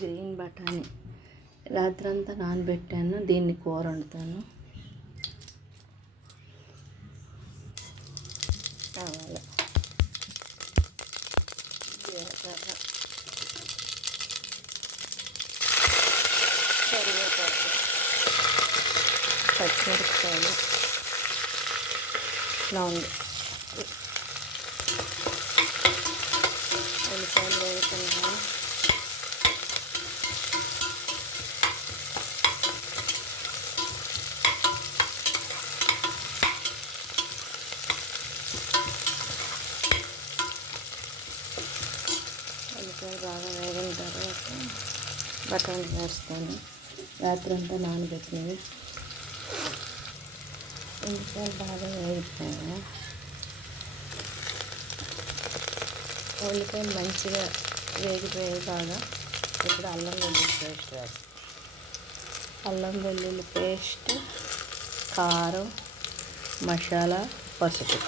Green బఠానీ రాత్రంతా నానబెట్టాను. దీన్ని కూర వండుతాను. కావాలి జీలకర్ర, కరివేపాకు, పచ్చిమిరపకాయలు, లవంగ, ఉల్లిపాయలు వేసుకున్నాను. ఉల్లిపాయలు బాగా వేగిన తర్వాత బఠానీ వేస్తాను. రాత్రంతా నానబెట్టినవి. ఉల్లిపాయలు బాగా వేగిపోయాయి. ఉల్లిపాయలు మంచిగా వేగిపోయాయి బాగా. ఇప్పుడు అల్లం వెల్లుల్లి పేస్ట్ వేస్తాను. అల్లం వెల్లుల్లి పేస్ట్, కారం, మసాలా, పసుపు.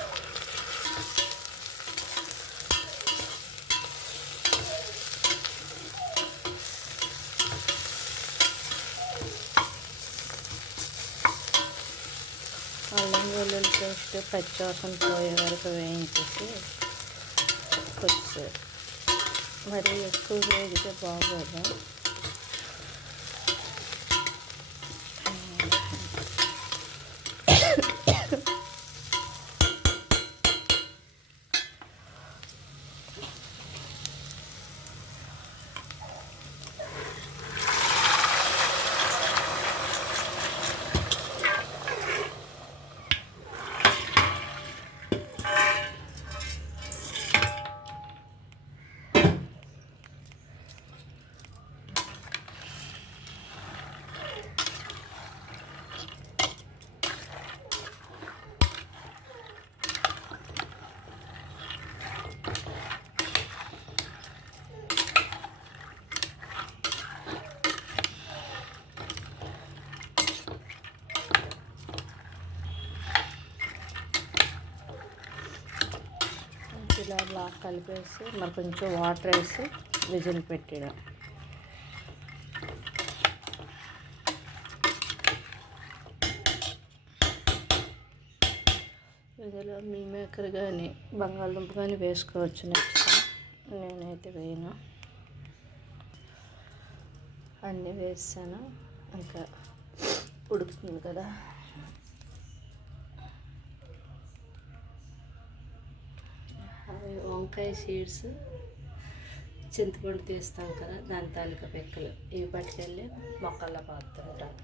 అల్లం వెల్లుల్లి పేస్ట్ పచ్చివాసన పోయే వరకు వేయించేసి కొంచెం మరి ఎక్కువ వేగితే బాగోదు. ఇలా బాగా కలిపేసి మరి కొంచెం వాటర్ వేసి విజిల్ పెట్టడం. ఇందులో మీల్ మేకర్ కానీ బంగాళదుంప కానీ వేసుకోవచ్చు. నెక్స్ట్ నేనైతే వేయను. అన్నీ వేసాను. ఇంకా ఉడుకుతుంది కదా. వంకాయ సీడ్స్, చింతపండు తీస్తాం కదా, దాని తాలూకా పెక్కలు ఇవి పట్టుకెళ్ళి మొక్కల్లో పాతుంటాను.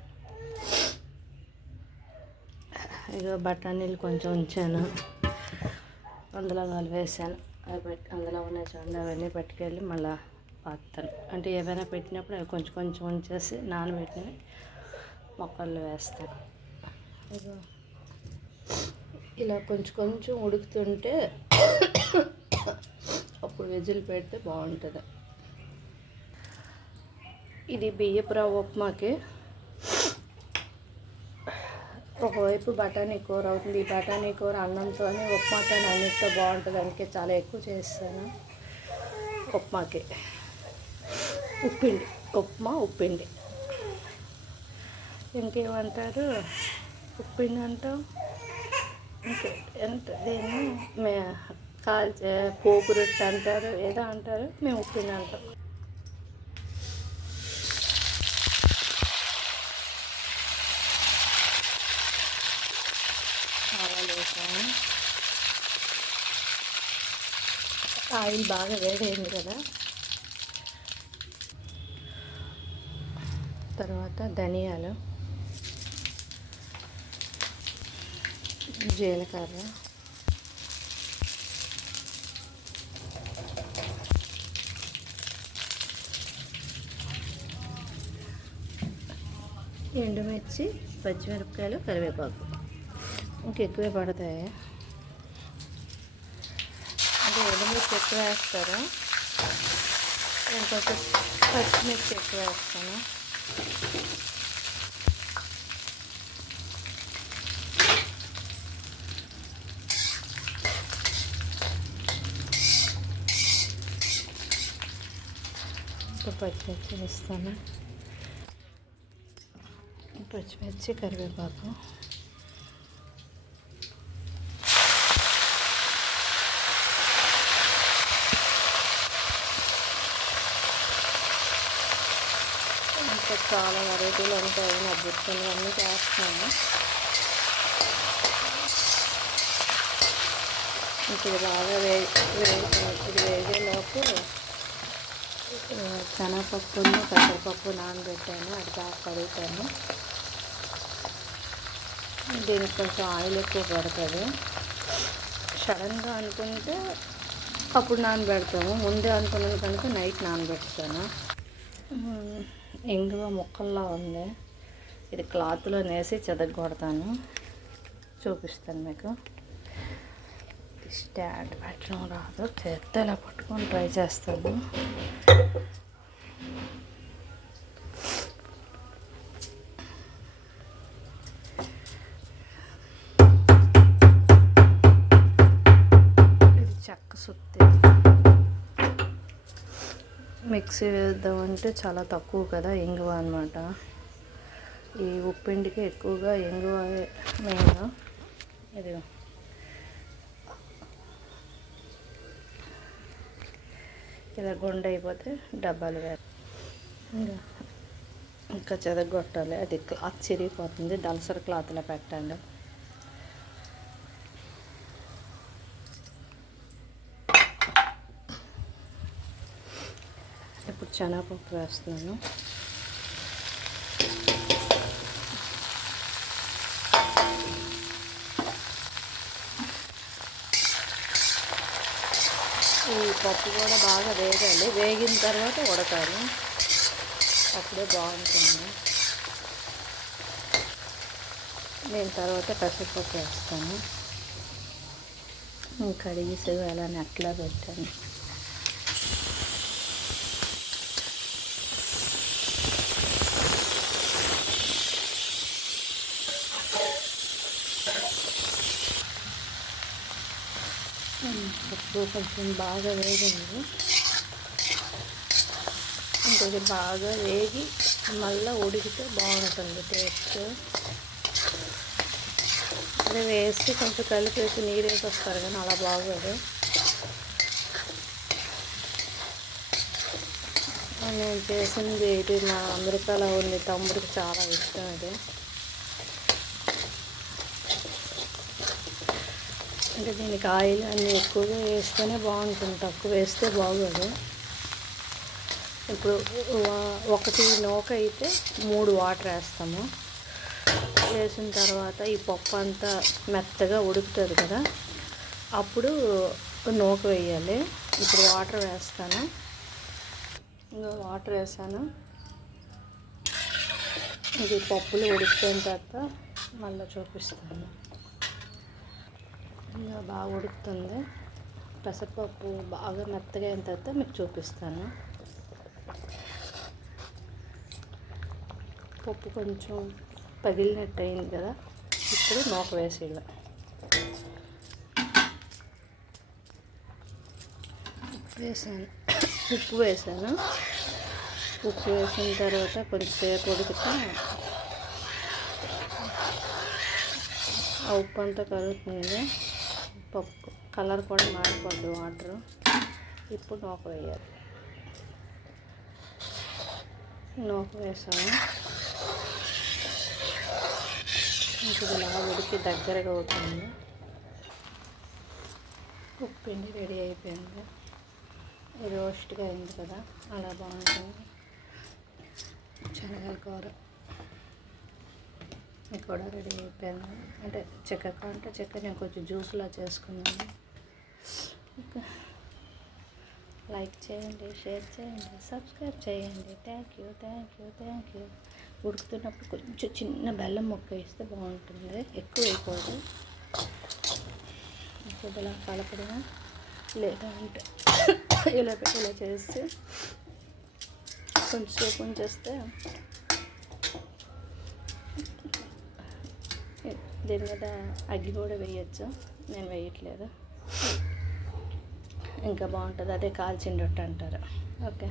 ఇక బఠానీలు కొంచెం ఉంచాను. అందులో వేసాను. అవి అందులో ఉన్న చూడండి, అవన్నీ పట్టుకెళ్ళి మళ్ళీ పాతాను. అంటే ఏవైనా పెట్టినప్పుడు అవి కొంచెం కొంచెం ఉంచేసి నానబెట్టినవి మొక్కల్లో వేస్తాను. ఇక ఇలా కొంచెం కొంచెం ఉడుకుతుంటే అప్పుడు విజిల్ పెడితే బాగుంటుంది. ఇది బియ్యపు రవ్వ ఉప్మాకి. ఒకవైపు బఠానీ కూర అవుతుంది. ఈ బఠానీ కూర అన్నంతో ఉప్మాతో అన్నిటితో బాగుంటుంది. అందుకే చాలా ఎక్కువ చేస్తాను ఉప్మాకి. ఉప్పిండి ఉప్మా, ఉప్పిండి. ఇంకేమంటారు? ఉప్పిండి అంటాం. ఎంత దీన్ని పోపు రొట్టె అంటారు, ఏదో అంటారు. మేము ఉప్పిండి అంటాం. ఆవాలు వేసాము. ఆయిల్ బాగా వేడైంది కదా. తర్వాత ధనియాలు, జీలకర్ర, ఎండుమిర్చి, పచ్చిమిరపకాయలు, కరివేపాకు. ఇంకెక్కువే పడతాయి. అంటే ఎండుమిర్చి ఎక్కువ వేస్తారు, ఇంకొక పచ్చిమిర్చి ఎక్కువ వేస్తాను. ఇప్పుడు పచ్చిమిర్చి వేస్తాను. పచ్చిమిర్చి, కరివేపాకు, ఇంకా చాలా వెరైటీలు ఉంటాయి. నా గుర్తున్నవన్నీ చేస్తున్నాను. ఇది బాగా ఇది వేగేలోపు శనగపప్పును పెసరపప్పు నానబెట్టాను, అది బాగా కడుగుతాను. దీనికి కొంచెం ఆయిల్ ఎక్కువ పడుతుంది. సడన్గా అనుకుంటే అప్పుడు నానబెడతాము, ముందే అనుకున్నాను కనుక నైట్ నానబెడతాను. ఇంగువ ముక్కల్లో ఉంది, ఇది క్లాత్లో నేసి చెదగొడతాను, చూపిస్తాను మీకు. స్టాండ్ పెట్టడం రాదు, చేత్తో ఇలా పట్టుకొని ట్రై చేస్తాను. ఇది చెక్క సుత్తి. మిక్సీ వేద్దామంటే చాలా తక్కువ కదా ఇంగువ అనమాట. ఈ ఉప్పిండికి ఎక్కువగా ఇంగువ మెయిన్. ఇదిగో ఇలా గుండె అయిపోతే డబ్బాలు వేయాలి. ఇంకా చెదగొట్టాలి, అది క్లాత్ చిరిగిపోతుంది, దళసరి క్లాత్లో పెట్టండి. ఇప్పుడు శనగపప్పు వేస్తున్నాను. ఈ పప్పు కూడా బాగా వేగాలి, వేగిన తర్వాత ఉడకాలి, అప్పుడే బాగుంటుంది. నేను తర్వాత పెసరపప్పు వేస్తాను. కడిగేసి అలా నెట్లా పెట్టాను. పప్పు కొంచెం బాగా వేగింది. ఇంకా ఇది బాగా వేగి మళ్ళీ ఉడికితే బాగుంటుంది టేస్ట్. అదే వేసి కొంచెం కలిపేసి నీరు వేసి వస్తారు కానీ అలా బాగోదు. నేను చేసింది ఇది మా అమెరికాలో ఉంది తమ్ముడికి చాలా ఇష్టం. ఇది అంటే దీనికి ఆయిల్ అన్నీ ఎక్కువగా వేస్తేనే బాగుంటుంది, తక్కువ వేస్తే బాగోదు. ఇప్పుడు ఒకటి నూక అయితే 3 వాటర్ వేస్తాము. వేసిన తర్వాత ఈ పప్పు అంతా మెత్తగా ఉడుకుతుంది కదా, అప్పుడు నూక వేయాలి. ఇప్పుడు వాటర్ వేస్తాను. ఇంకా వాటర్ వేసాను. ఇది పప్పులు ఉడికిపోయిన తర్వాత మళ్ళీ చూపిస్తాను. ఇంకా బాగా ఉడుకుతుంది. పెసరపప్పు బాగా మెత్తగా అయిన తర్వాత మీకు చూపిస్తాను. పప్పు కొంచెం పగిలినట్టు అయింది కదా, ఇప్పుడు నూక వేసేయాలి. ఉప్పు వేసాను. ఉప్పు వేసిన తర్వాత కొంచెంసేపు ఉడికితే ఆ ఉప్పు అంతా కలుగుతుంది. పప్పు కలర్ కూడా మారిపోద్ది వాటరు. ఇప్పుడు నూక వేయాలి. నూక వేసాము. ఇంక ఇలా ఉడికి దగ్గరగా అవుతుంది. ఉప్పిండి రెడీ అయిపోయింది. రోస్ట్గా అయింది కదా, అలా బాగుంటుంది. శనగల కూర కూడా రెడీ అయిపోయింది. అంటే చికెన్ అంటే చికెన్ నేను కొంచెం జ్యూస్లా చేసుకున్నాను. లైక్ చేయండి, షేర్ చేయండి, సబ్స్క్రైబ్ చేయండి. Thank you. ఉడుకుతున్నప్పుడు కొంచెం చిన్న బెల్లం ముక్క వేస్తే బాగుంటుంది, ఎక్కువ వేయకూడదు. ఇప్పుడు ఇలా కలపడము, లేదా అంటే ఇలా చేస్తే కొంచెం సేపు ఉంచేస్తే దీని మీద అగ్గి కూడా వేయచ్చు, నేను వేయట్లేదు. ఇంకా బాగుంటుంది, అదే కాల్చిన రొట్టె అంటారు. ఓకే.